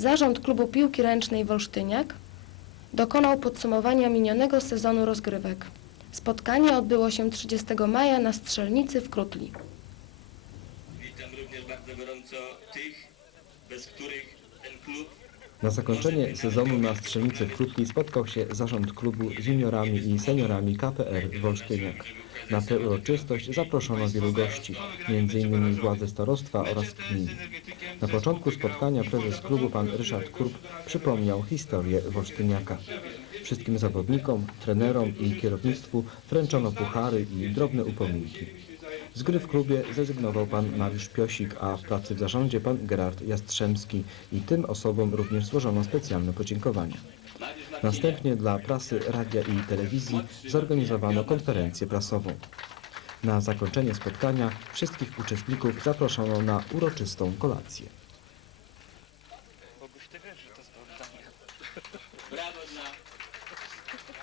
Zarząd Klubu Piłki Ręcznej Wolsztyniak dokonał podsumowania minionego sezonu rozgrywek. Spotkanie odbyło się 30 maja na Strzelnicy w Krutli. Witam również bardzo gorąco tych, bez których ten klub Na zakończenie sezonu na strzelnicy w Krutli spotkał się zarząd klubu z juniorami i seniorami KPR Wolsztyniak. Na tę uroczystość zaproszono wielu gości, m.in. władze starostwa oraz gminy. Na początku spotkania prezes klubu pan Ryszard Kurb przypomniał historię Wolsztyniaka. Wszystkim zawodnikom, trenerom i kierownictwu wręczono puchary i drobne upominki. Z gry w klubie zrezygnował pan Mariusz Piosik, a w pracy w zarządzie pan Gerard Jastrzębski i tym osobom również złożono specjalne podziękowania. Następnie dla prasy, radia i telewizji zorganizowano konferencję prasową. Na zakończenie spotkania wszystkich uczestników zaproszono na uroczystą kolację.